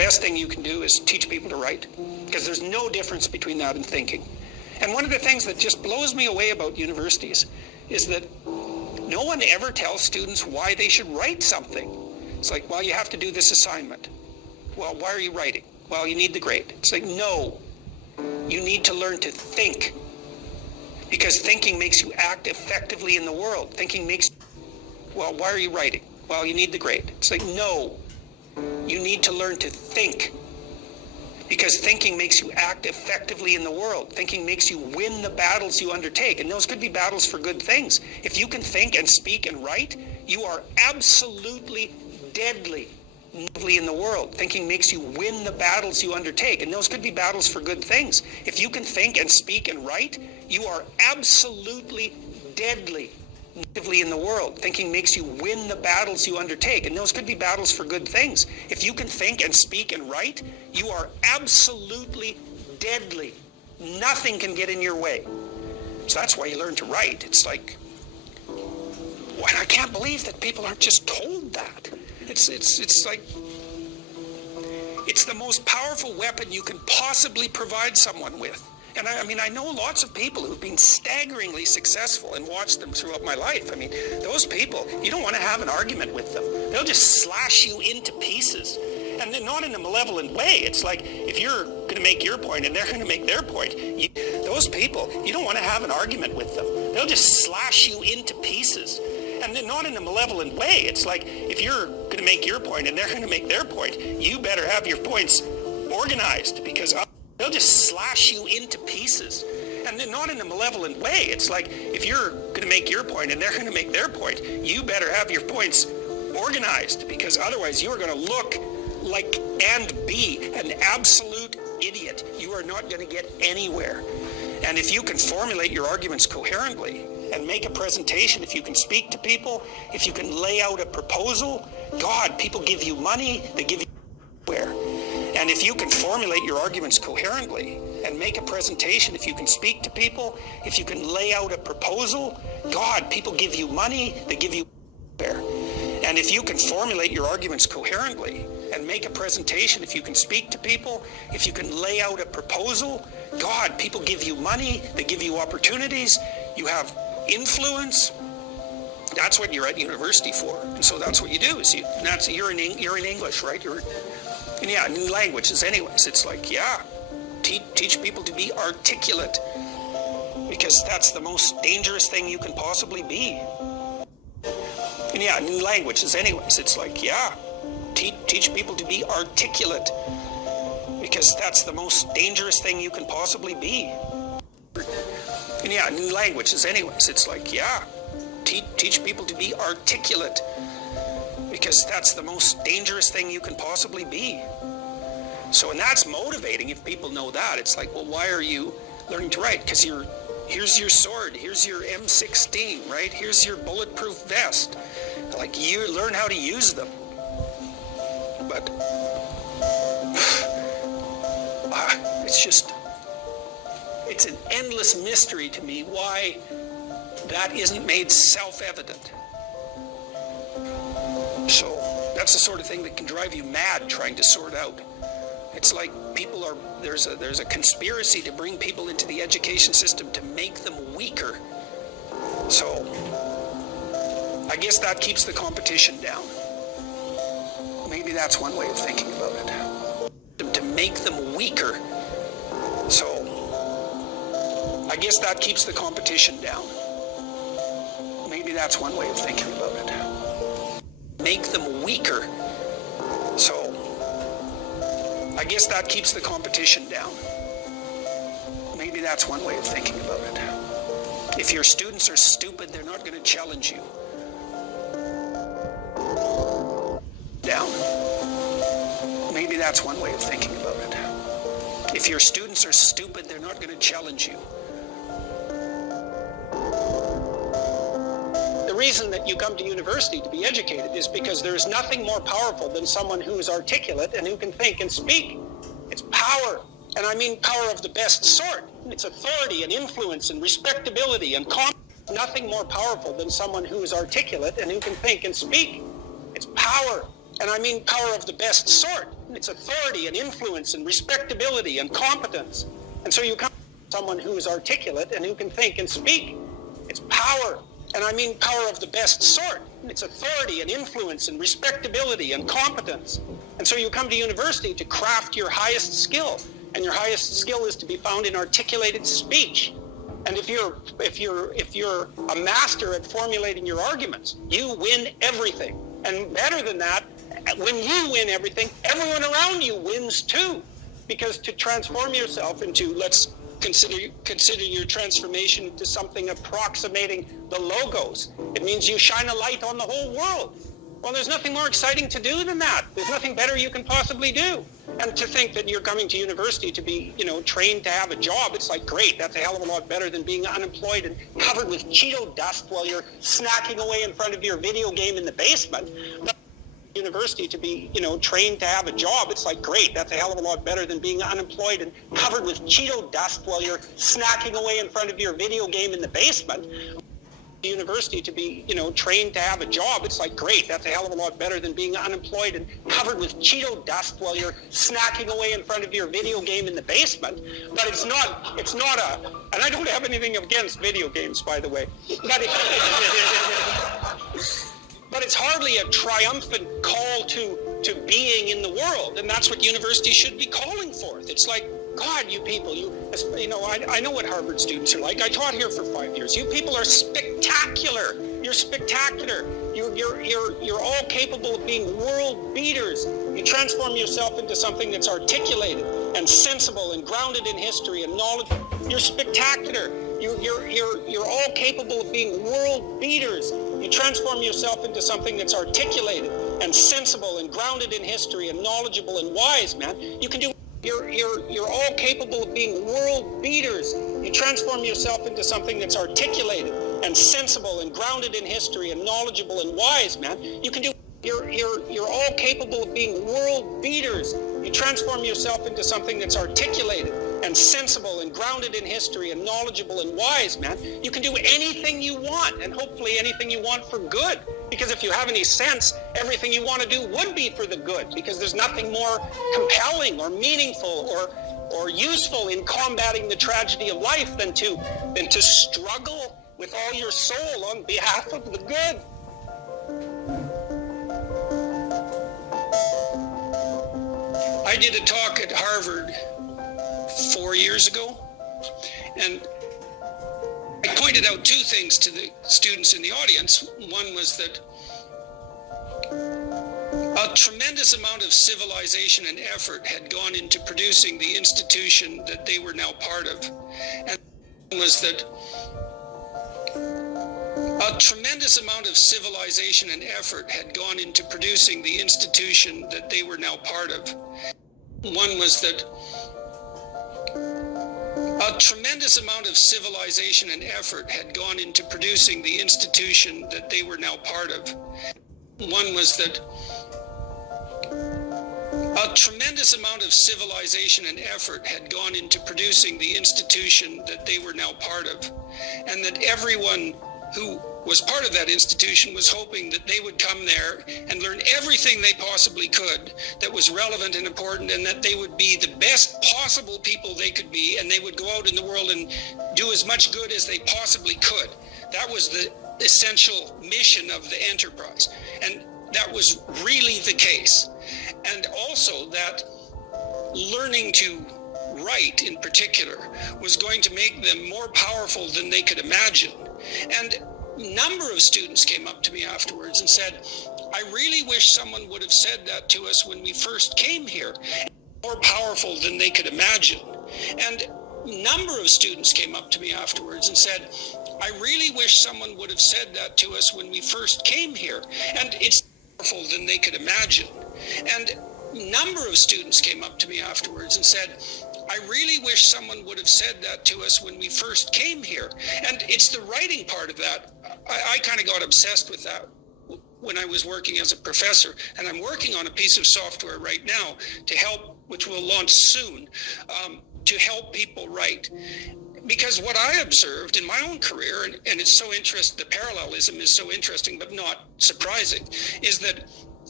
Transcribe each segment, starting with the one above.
best thing you can do is teach people to write, because there's no difference between that and thinking. And one of the things that just blows me away about universities is that no one ever tells students why they should write something. It's like, well, you have to do this assignment. Well, why are you writing? Well, you need the grade. It's like, no, you need to learn to think, because thinking makes you act effectively in the world. Thinking makes, well, why are you writing? Well, you need the grade. It's like, no, you need to learn to think, because thinking makes you act effectively in the world. Thinking makes you win the battles you undertake, and those could be battles for good things. If you can think and speak and write, you are absolutely deadly in the world. Thinking makes you win the battles you undertake, and those could be battles for good things. If you can think and speak and write, you are absolutely deadly in the world. Thinking makes you win the battles you undertake, and those could be battles for good things. If you can think and speak and write, you are absolutely deadly. Nothing can get in your way. So that's why you learn to write. It's like, and I can't believe that people aren't just told that. It's like, it's the most powerful weapon you can possibly provide someone with. And I mean, I know lots of people who've been staggeringly successful and watched them throughout my life. I mean, those people, you don't want to have an argument with them. They'll just slash you into pieces. And then not in a malevolent way. It's like, if you're going to make your point and they're going to make their point, those people, you don't want to have an argument with them. They'll just slash you into pieces. And then not in a malevolent way. It's like, if you're going to make your point and they're going to make their point, you better have your points organized, because they'll just slash you into pieces. And then not in a malevolent way. It's like, if you're going to make your point and they're going to make their point, you better have your points organized, because otherwise you are going to look like and be an absolute idiot. You are not going to get anywhere. And if you can formulate your arguments coherently and make a presentation, if you can speak to people, if you can lay out a proposal, God, people give you money, they give you where. And if you can formulate your arguments coherently and make a presentation, if you can speak to people, if you can lay out a proposal, God, people give you money, they give you where. And if you can formulate your arguments coherently and make a presentation, if you can speak to people, if you can lay out a proposal, God, people give you money, they give you opportunities, you have influence. That's what you're at university for. And so that's what you do. Is you're in English, right? Yeah, new languages anyways. It's like, yeah, teach people to be articulate, because that's the most dangerous thing you can possibly be. And yeah, new languages anyways. It's like, yeah, teach people to be articulate, because that's the most dangerous thing you can possibly be. And yeah, new languages anyways. It's like, yeah, teach people to be articulate, because that's the most dangerous thing you can possibly be. So, and that's motivating if people know that. It's like, well, why are you learning to write? Because here's your sword, here's your M16, right? Here's your bulletproof vest. Like, you learn how to use them. But it's an endless mystery to me why that isn't made self-evident. So that's the sort of thing that can drive you mad trying to sort out. It's like there's a conspiracy to bring people into the education system to make them weaker. So I guess that keeps the competition down. Maybe that's one way of thinking about it. To make them weaker. So I guess that keeps the competition down. Maybe that's one way of thinking about it. Make them weaker. So I guess that keeps the competition down. Maybe that's one way of thinking about it. If your students are stupid, they're not going to challenge you. Down. Maybe that's one way of thinking about it. If your students are stupid, they're not going to challenge you. The reason that you come to university to be educated is because there is nothing more powerful than someone who is articulate and who can think and speak. It's power, and I mean power of the best sort. It's authority and influence and respectability and nothing more powerful than someone who is articulate and who can think and speak. It's power, And I mean power of the best sort. It's authority and influence and respectability and competence. And so you come to someone who is articulate and who can think and speak. It's power. And I mean power of the best sort. It's authority and influence and respectability and competence. And so you come to university to craft your highest skill. And your highest skill is to be found in articulated speech. And if you're a master at formulating your arguments, you win everything. And better than that, when you win everything, everyone around you wins too. Because to transform yourself into, let's consider your transformation into something approximating the logos. It means you shine a light on the whole world. Well, there's nothing more exciting to do than that. There's nothing better you can possibly do. And to think that you're coming to university to be, trained to have a job, it's like, great, that's a hell of a lot better than being unemployed and covered with Cheeto dust while you're snacking away in front of your video game in the basement. But university to be, trained to have a job, it's like, great, that's a hell of a lot better than being unemployed and covered with Cheeto dust while you're snacking away in front of your video game in the basement. University to be, trained to have a job, it's like, great, that's a hell of a lot better than being unemployed and covered with Cheeto dust while you're snacking away in front of your video game in the basement. But it's not and I don't have anything against video games, by the way, but it's hardly a triumphant call to being in the world, and that's what university should be calling forth. It's like, God, you people, I know what Harvard students are like. I taught here for 5 years. You people are spectacular. You're spectacular. You're all capable of being world beaters. You transform yourself into something that's articulated and sensible and grounded in history and knowledge. You're spectacular. You're all capable of being world beaters. You transform yourself into something that's articulated and sensible and grounded in history and knowledgeable and wise, man. You can do. You're all capable of being world beaters. You transform yourself into something that's articulated and sensible and grounded in history and knowledgeable and wise, man. You can do. You're all capable of being world beaters. You transform yourself into something that's articulated and sensible and grounded in history and knowledgeable and wise, man. You can do anything you want, and hopefully anything you want for good. Because if you have any sense, everything you want to do would be for the good, because there's nothing more compelling or meaningful or useful in combating the tragedy of life than to struggle with all your soul on behalf of the good. I did a talk at Harvard 4 years ago, and I pointed out two things to the students in the audience. One was that a tremendous amount of civilization and effort had gone into producing the institution that they were now part of. And one was that a tremendous amount of civilization and effort had gone into producing the institution that they were now part of. One was that a tremendous amount of civilization and effort had gone into producing the institution that they were now part of. One was that a tremendous amount of civilization and effort had gone into producing the institution that they were now part of, and that everyone who was part of that institution was hoping that they would come there and learn everything they possibly could that was relevant and important, and that they would be the best possible people they could be, and they would go out in the world and do as much good as they possibly could. That was the essential mission of the enterprise, and that was really the case. And also that learning to write in particular was going to make them more powerful than they could imagine. And a number of students came up to me afterwards and said, I really wish someone would have said that to us when we first came here. More powerful than they could imagine. And a number of students came up to me afterwards and said, I really wish someone would have said that to us when we first came here. And it's powerful than they could imagine. And a number of students came up to me afterwards and said, I really wish someone would have said that to us when we first came here. And it's the writing part of that. I kind of got obsessed with that when I was working as a professor. And I'm working on a piece of software right now to help, which will launch soon, to help people write. Because what I observed in my own career, and it's so interesting, the parallelism is so interesting but not surprising, is that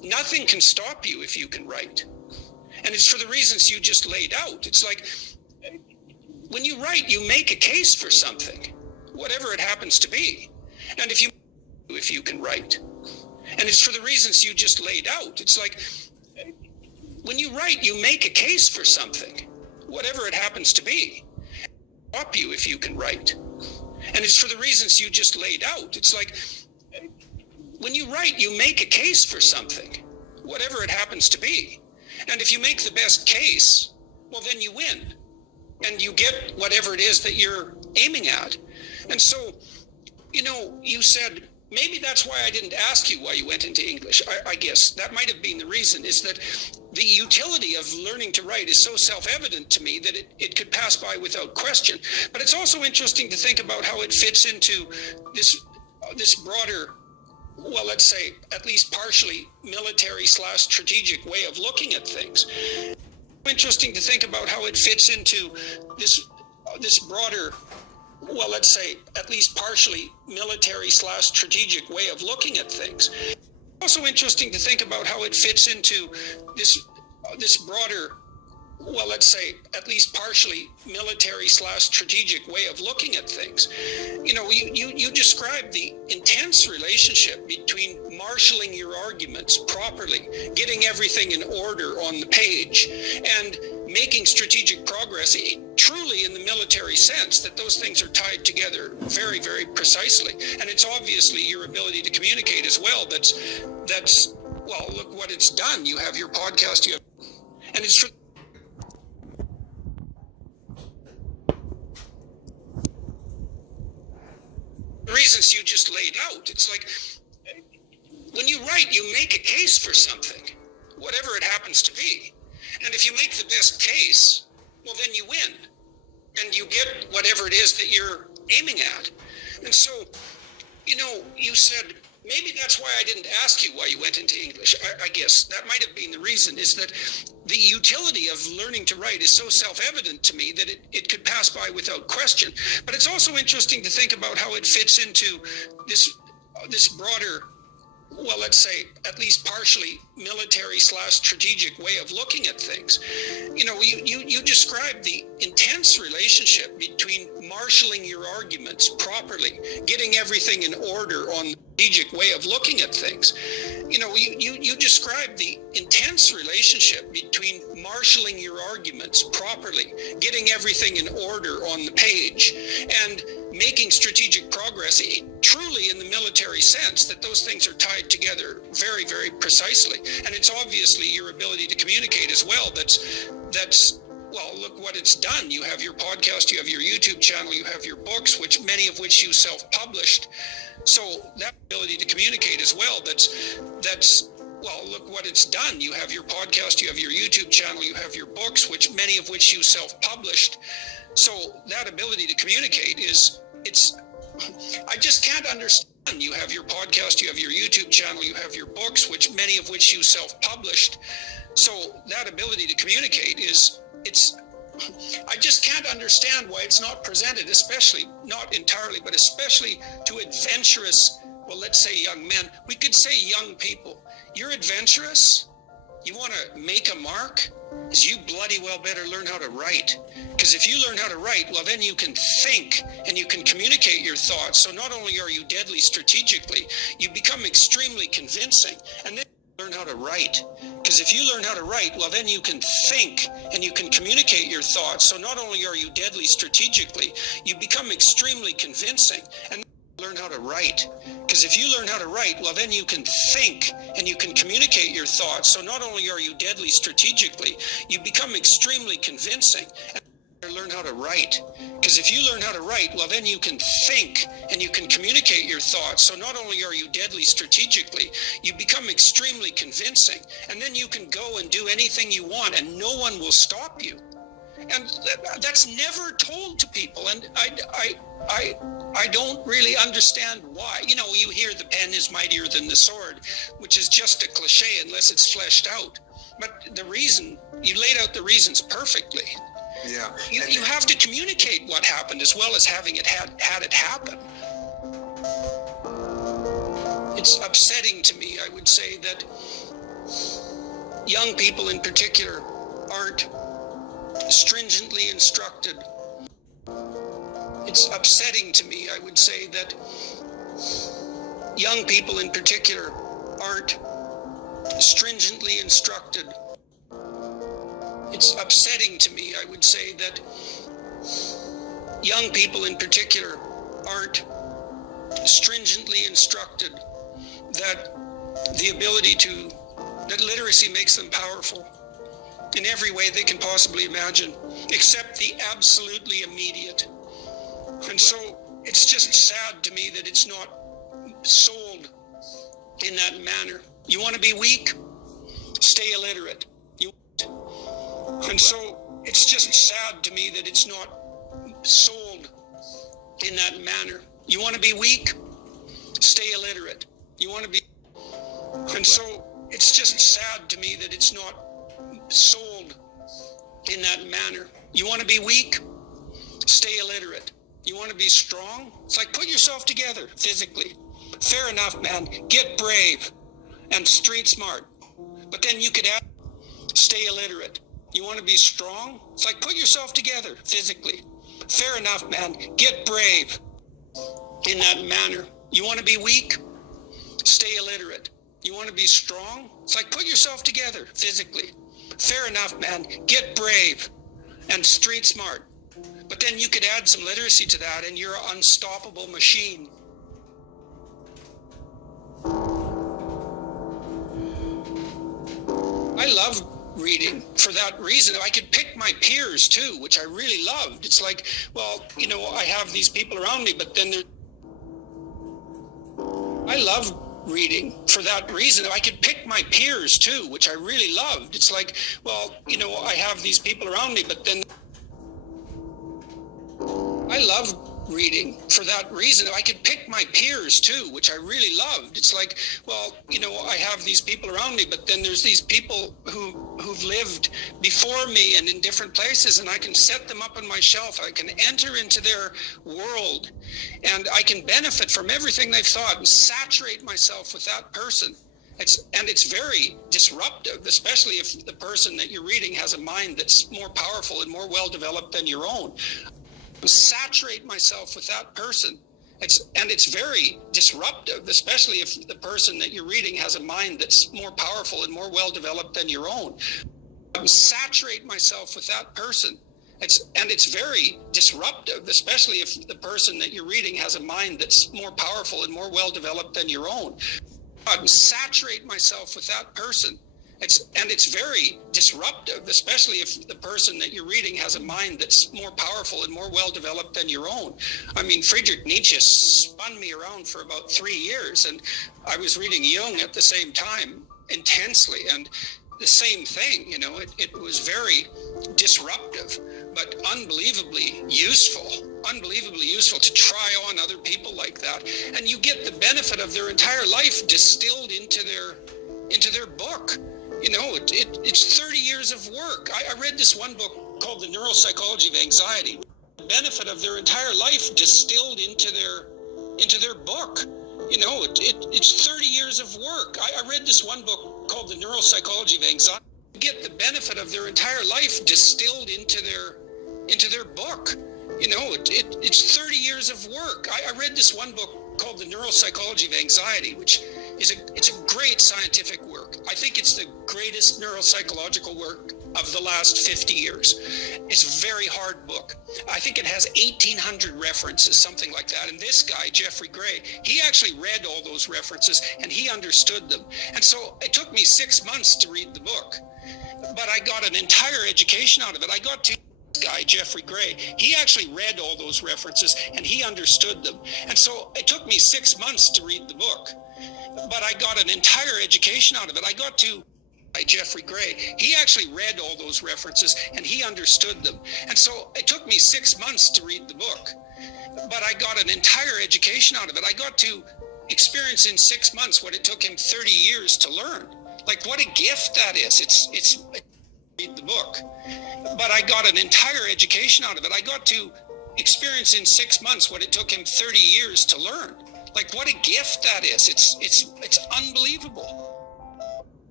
nothing can stop you if you can write. And it's for the reasons you just laid out. It's like, when you write, you make a case for something, whatever it happens to be. And if you can write. And it's for the reasons you just laid out. It's like, when you write, you make a case for something, whatever it happens to be. Stop you if you can write. And it's for the reasons you just laid out. It's like, when you write, you make a case for something, whatever it happens to be. And if you make the best case, well, then you win. And you get whatever it is that you're aiming at. And so, you said, maybe that's why I didn't ask you why you went into English. I guess that might have been the reason, is that the utility of learning to write is so self-evident to me that it could pass by without question. But it's also interesting to think about how it fits into this broader, well, let's say, at least partially military/strategic way of looking at things. Interesting to think about how it fits into this broader, well, let's say, at least partially military/strategic way of looking at things. Also interesting to think about how it fits into this broader, well, let's say, at least partially military/strategic way of looking at things. You described the intense relationship between marshaling your arguments properly, getting everything in order on the page, and making strategic progress, truly in the military sense, that those things are tied together very, very precisely. And it's obviously your ability to communicate as well that's well, look what it's done. You have your podcast, and it's for the reasons you just laid out. It's like, when you write, you make a case for something, whatever it happens to be. And if you make the best case, well, then you win. And you get whatever it is that you're aiming at. And so, you said, maybe that's why I didn't ask you why you went into English. I guess that might have been the reason, is that the utility of learning to write is so self-evident to me that it could pass by without question. But it's also interesting to think about how it fits into this broader, well, let's say, at least partially military/strategic way of looking at things. You described the intense relationship between marshaling your arguments properly, getting everything in order on the strategic way of looking at things. You described the intense relationship between marshaling your arguments properly, getting everything in order on the page, and making strategic progress, truly in the military sense, that those things are tied together very, very precisely. And it's obviously your ability to communicate as well that's well, look what it's done. You have your podcast, you have your YouTube channel, you have your books, many of which you self-published. So that ability to communicate as well, that's well, look what it's done. You have your podcast, you have your YouTube channel, you have your books, many of which you self-published. So that ability to communicate I just can't understand. You have your podcast, you have your YouTube channel, you have your books, many of which you self-published. So that ability to communicate I just can't understand why it's not presented, especially, not entirely, but especially to adventurous, well, let's say young men. We could say young people. You're adventurous? You want to make a mark? Is you bloody well better learn how to write. Because if you learn how to write, well, then you can think and you can communicate your thoughts. So not only are you deadly strategically, you become extremely convincing. And then you learn how to write. Because if you learn how to write, well, then you can think and you can communicate your thoughts. So not only are you deadly strategically, you become extremely convincing. And learn how to write. Because if you learn how to write, well, then you can think and you can communicate your thoughts. So not only are you deadly strategically, you become extremely convincing. And learn how to write. Because if you learn how to write, well, then you can think and you can communicate your thoughts. So not only are you deadly strategically, you become extremely convincing. And then you can go and do anything you want and no one will stop you. And that's never told to people. And I don't really understand why. You hear the pen is mightier than the sword, which is just a cliche unless it's fleshed out. But the reason, you laid out the reasons perfectly. Yeah. You have to communicate what happened as well as having it had it happen. It's upsetting to me, I would say, that young people in particular aren't stringently instructed. It's upsetting to me, I would say, that young people in particular aren't stringently instructed. It's upsetting to me, I would say, that young people in particular aren't stringently instructed, that the ability to, that literacy makes them powerful in every way they can possibly imagine, except the absolutely immediate. And so it's just sad to me that it's not sold in that manner. You want to be weak? Stay illiterate. And so it's just sad to me that it's not sold in that manner. You want to be weak? Stay illiterate. You want to be... And so it's just sad to me that it's not sold in that manner. You want to be weak? Stay illiterate. You want to be strong? It's like, put yourself together physically. Fair enough, man. Get brave and street smart. But then you could add, stay illiterate. You want to be strong? It's like, put yourself together physically. Fair enough, man. Get brave in that manner. You want to be weak? Stay illiterate. You want to be strong? It's like, put yourself together physically. Fair enough, man. Get brave and street smart. But then you could add some literacy to that and you're an unstoppable machine. I love reading for that reason. I could pick my peers too, which I really loved. It's like, well, you know, I have these people around me, but then I love reading for that reason. I could pick my peers too, which I really loved. It's like, well, you know, I have these people around me, but then I love reading for that reason. I could pick my peers too, which I really loved. It's like, well, you know, I have these people around me, but then there's these people who've lived before me and in different places, and I can set them up on my shelf. I can enter into their world and I can benefit from everything they've thought and saturate myself with that person. It's very disruptive, especially if the person that you're reading has a mind that's more powerful and more well-developed than your own. Saturate myself with that person. It's very disruptive, especially if the person that you're reading has a mind that's more powerful and more well-developed than your own. Saturate myself with that person. It's very disruptive, especially if the person that you're reading has a mind that's more powerful and more well-developed than your own. Saturate myself with that person. It's very disruptive, especially if the person that you're reading has a mind that's more powerful and more well-developed than your own. I mean, Friedrich Nietzsche spun me around for about 3 years, and I was reading Jung at the same time intensely, and the same thing, you know, it was very disruptive, but unbelievably useful to try on other people like that. And you get the benefit of their entire life distilled into their book. You know, it's 30 years of work. I read this one book called The Neuropsychology of Anxiety. The benefit of their entire life distilled into their book. You know, it's 30 years of work. I read this one book called The Neuropsychology of Anxiety. You get the benefit of their entire life distilled into their book. You know, it's 30 years of work. I read this one book called The Neuropsychology of Anxiety, which it's a great scientific work. I think it's the greatest neuropsychological work of the last 50 years. It's a very hard book. I think it has 1,800 references, something like that. And this guy, Jeffrey Gray, he actually read all those references and he understood them. And so it took me 6 months to read the book, but I got an entire education out of it. I got to this guy, Jeffrey Gray, he actually read all those references and he understood them. And so it took me 6 months to read the book, but I got an entire education out of it. I got to Jeffrey Gray, he actually read all those references and he understood them. And so it took me 6 months to read the book, but I got an entire education out of it. I got to experience in 6 months what it took him 30 years to learn. Like, what a gift that is. It's read the book, but I got an entire education out of it. I got to experience in 6 months what it took him 30 years to learn. Like, what a gift that is. It's unbelievable.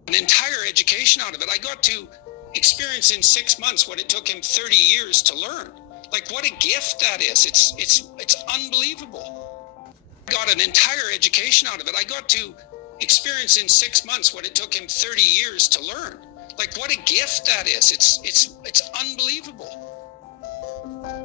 an entire education out of it. I got to experience in 6 months what it took him 30 years to learn. Like, what a gift that is. It's unbelievable. I got an entire education out of it. I got to experience in 6 months what it took him 30 years to learn. Like, what a gift that is. It's unbelievable.